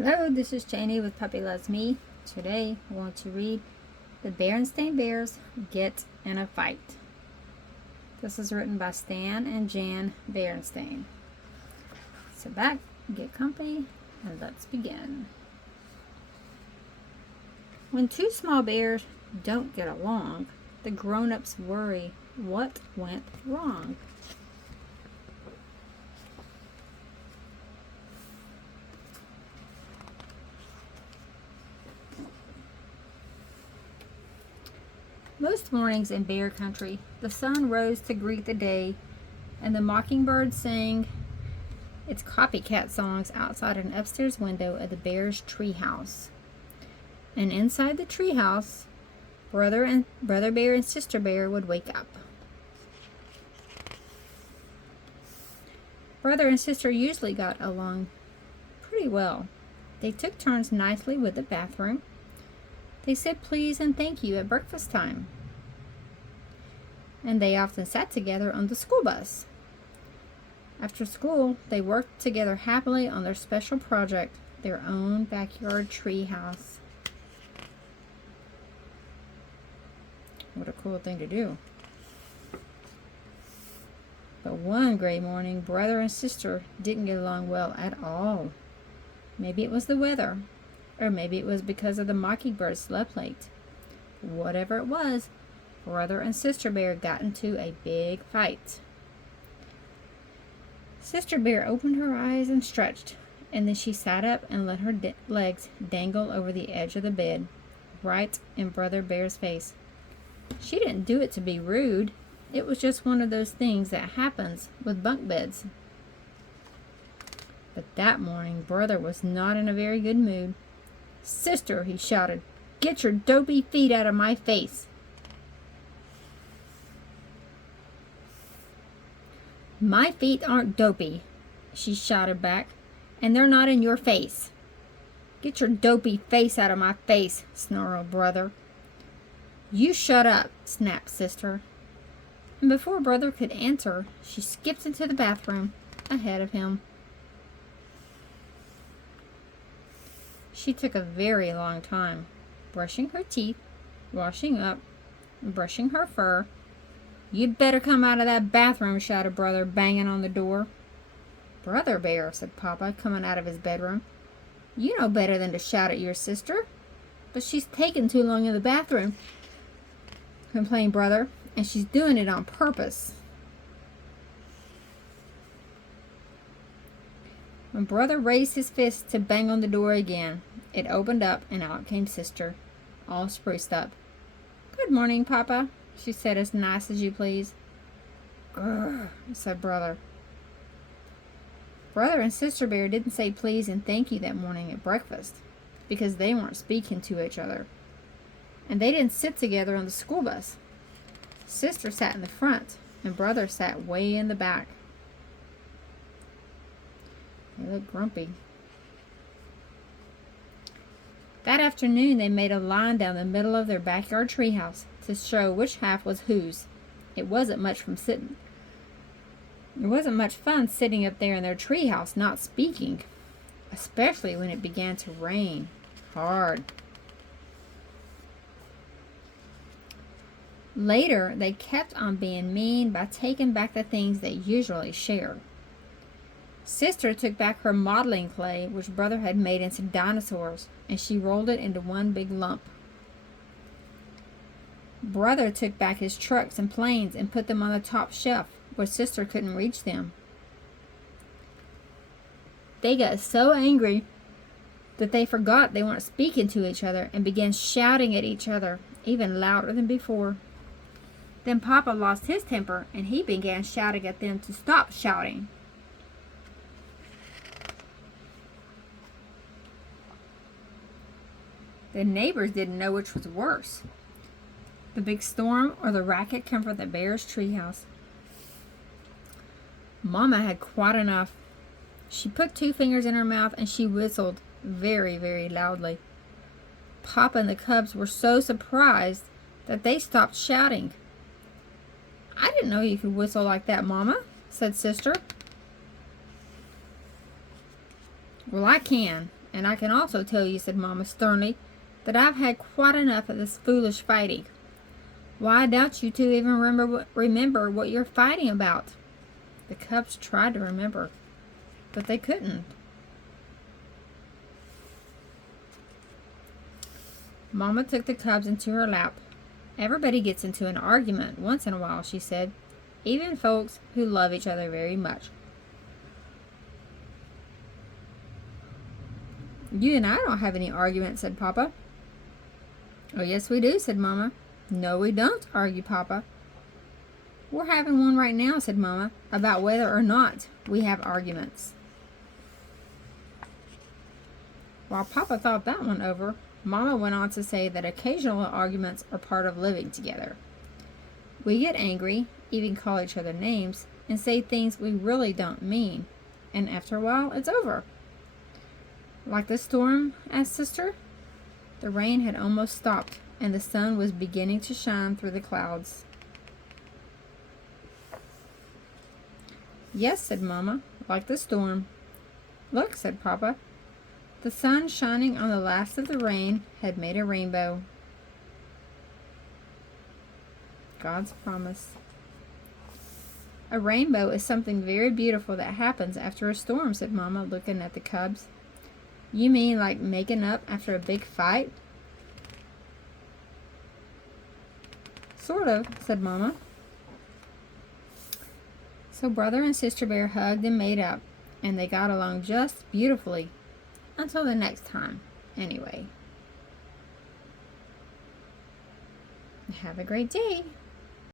Hello, this is Janie with Puppy Loves Me. Today I want to read The Berenstain Bears Get in a Fight. This is written by Stan and Jan Berenstain. Sit back, get comfy, and let's begin. When two small bears don't get along, the grown-ups worry what went wrong. Most mornings in bear country, the sun rose to greet the day, and the mockingbird sang its copycat songs outside an upstairs window of the bear's treehouse. And inside the treehouse, brother bear and sister bear would wake up. Brother and sister usually got along pretty well. They took turns nicely with the bathroom. They said please and thank you at breakfast time. And they often sat together on the school bus. After school, they worked together happily on their special project, their own backyard tree house. What a cool thing to do. But one gray morning, brother and sister didn't get along well at all. Maybe it was the weather, or maybe it was because of the mockingbird slept late. Whatever it was, brother and sister bear got into a big fight. Sister bear opened her eyes and stretched, and then she sat up and let her legs dangle over the edge of the bed, right in brother bear's face. She didn't do it to be rude. It was just one of those things that happens with bunk beds. But that morning, brother was not in a very good mood. "Sister," he shouted, "get your dopey feet out of my face." "My feet aren't dopey," she shouted back, "and they're not in your face." "Get your dopey face out of my face," snarled brother. "You shut up," snapped sister. And before brother could answer, she skipped into the bathroom ahead of him. She took a very long time, brushing her teeth, washing up, and brushing her fur. "You'd better come out of that bathroom," shouted brother, banging on the door. "Brother bear," said Papa, coming out of his bedroom, "you know better than to shout at your sister." "But she's taking too long in the bathroom," complained brother, "and she's doing it on purpose." When brother raised his fist to bang on the door again, it opened up and out came sister, all spruced up. "Good morning, Papa," she said, as nice as you please. "Grr," said brother. Brother and sister bear didn't say please and thank you that morning at breakfast because they weren't speaking to each other. And they didn't sit together on the school bus. Sister sat in the front and brother sat way in the back. They looked grumpy. That afternoon they made a line down the middle of their backyard treehouse to show which half was whose. It wasn't much fun sitting up there in their treehouse not speaking, especially when it began to rain hard. Later, they kept on being mean by taking back the things they usually shared. Sister took back her modeling clay, which brother had made into dinosaurs, and she rolled it into one big lump. Brother took back his trucks and planes and put them on the top shelf where sister couldn't reach them. They got so angry that they forgot they weren't speaking to each other and began shouting at each other, even louder than before. Then Papa lost his temper and he began shouting at them to stop shouting. The neighbors didn't know which was worse, the big storm or the racket coming from the bear's treehouse. Mama had quite enough. She put 2 fingers in her mouth and she whistled very, very loudly. Papa and the cubs were so surprised that they stopped shouting. "I didn't know you could whistle like that, Mama," said sister. "Well, I can, And I can also tell you, said Mama sternly, that I've had quite enough of this foolish fighting. Why, I doubt you two even remember what you're fighting about. The cubs tried to remember, but they couldn't. Mama took the cubs into her lap. Everybody gets into an argument once in a while, she said, even folks who love each other very much. You and I don't have any arguments, said Papa. Oh, yes, we do, said Mama. No, we don't, argued Papa. We're having one right now, said Mama, about whether or not we have arguments. While Papa thought that one over, Mama went on to say that occasional arguments are part of living together. We get angry, even call each other names, and say things we really don't mean, and after a while, it's over. Like the storm? Asked Sister. The rain had almost stopped, and the sun was beginning to shine through the clouds. Yes, said Mama, like the storm. Look, said Papa. The sun shining on the last of the rain had made a rainbow. God's promise. A rainbow is something very beautiful that happens after a storm, said Mama, looking at the cubs. You mean like making up after a big fight? Sort of, said Mama. So Brother and Sister Bear hugged and made up, and they got along just beautifully. Until the next time, anyway. Have a great day.